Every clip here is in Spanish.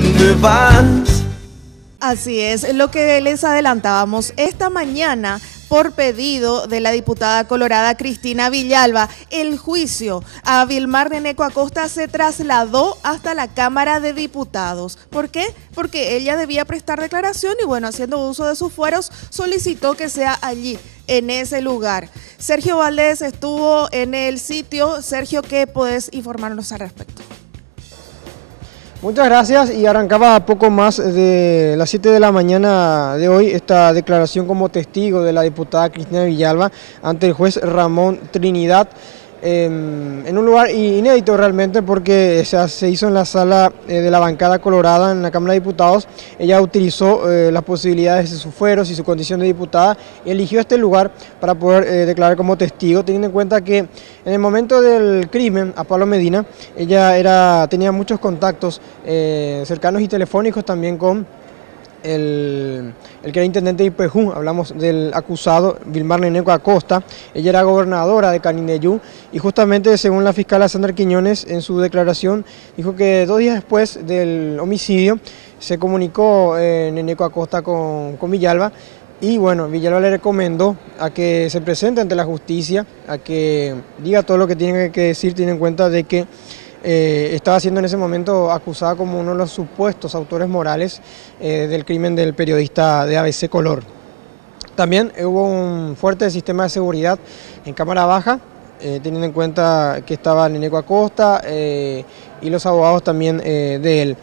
dónde vas. Así es, lo que les adelantábamos esta mañana por pedido de la diputada colorada Cristina Villalba, el juicio a Vilmar Neneco Acosta se trasladó hasta la Cámara de Diputados. ¿Por qué? Porque ella debía prestar declaración y bueno, haciendo uso de sus fueros, solicitó que sea allí, en ese lugar. Sergio Valdés estuvo en el sitio. Sergio, ¿qué podés informarnos al respecto? Muchas gracias, y arrancaba poco más de las 7 de la mañana de hoy esta declaración como testigo de la diputada Cristina Villalba ante el juez Ramón Trinidad, en un lugar inédito realmente, porque se hizo en la sala de la bancada colorada en la Cámara de Diputados. Ella utilizó las posibilidades de sus fueros y su condición de diputada y eligió este lugar para poder declarar como testigo, teniendo en cuenta que en el momento del crimen a Pablo Medina ella tenía muchos contactos cercanos y telefónicos también con el que era intendente de Ipejú. Hablamos del acusado Vilmar Neneco Acosta. Ella era gobernadora de Canindeyú y justamente, según la fiscal Sandra Quiñones, en su declaración dijo que 2 días después del homicidio se comunicó Neneco Acosta con Villalba, y bueno, Villalba le recomendó a que se presente ante la justicia, a que diga todo lo que tiene que decir, teniendo en cuenta de que estaba siendo en ese momento acusada como uno de los supuestos autores morales del crimen del periodista de ABC Color. También hubo un fuerte sistema de seguridad en cámara baja, teniendo en cuenta que estaba Neneco Acosta y los abogados también de él.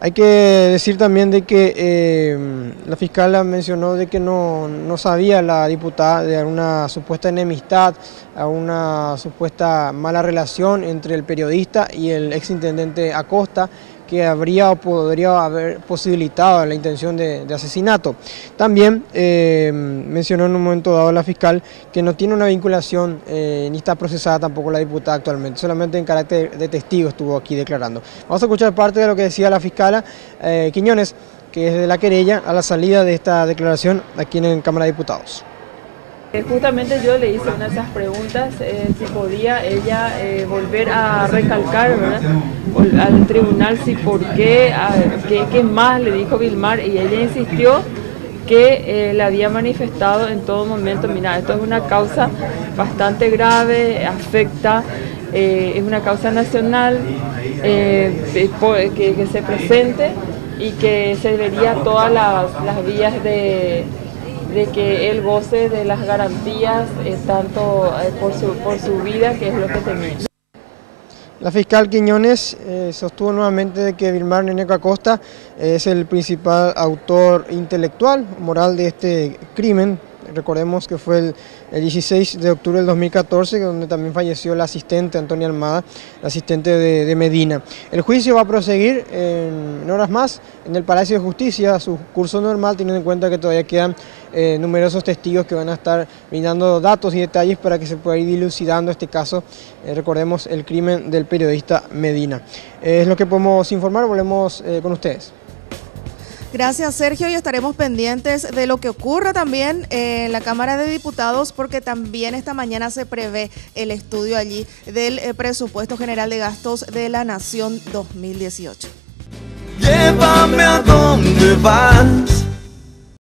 Hay que decir también de que la fiscal mencionó de que no sabía la diputada de una supuesta enemistad, a una supuesta mala relación entre el periodista y el exintendente Acosta, que habría o podría haber posibilitado la intención de asesinato. También mencionó en un momento dado la fiscal que no tiene una vinculación ni está procesada tampoco la diputada actualmente, solamente en carácter de testigo estuvo aquí declarando. Vamos a escuchar parte de lo que decía la fiscala Quiñones, que es de la querella, a la salida de esta declaración aquí en Cámara de Diputados. Justamente yo le hice una de esas preguntas, si podía ella volver a recalcar, ¿verdad?, al tribunal, si por qué, qué más le dijo Vilmar, y ella insistió que le había manifestado en todo momento: mira, esto es una causa bastante grave, afecta, es una causa nacional, que se presente y que se vería todas las vías de que él goce de las garantías, tanto por su vida, que es lo que tenía. La fiscal Quiñones sostuvo nuevamente de que Vilmar Neneco Acosta es el principal autor intelectual, moral de este crimen. Recordemos que fue el 16 de octubre del 2014, donde también falleció la asistente Antonia Almada, la asistente de Medina. El juicio va a proseguir en horas más en el Palacio de Justicia, a su curso normal, teniendo en cuenta que todavía quedan numerosos testigos que van a estar brindando datos y detalles para que se pueda ir dilucidando este caso. Recordemos el crimen del periodista Medina. Es lo que podemos informar, volvemos con ustedes. Gracias, Sergio, y estaremos pendientes de lo que ocurra también en la Cámara de Diputados, porque también esta mañana se prevé el estudio allí del Presupuesto General de Gastos de la Nación 2018. Llévame a donde vas.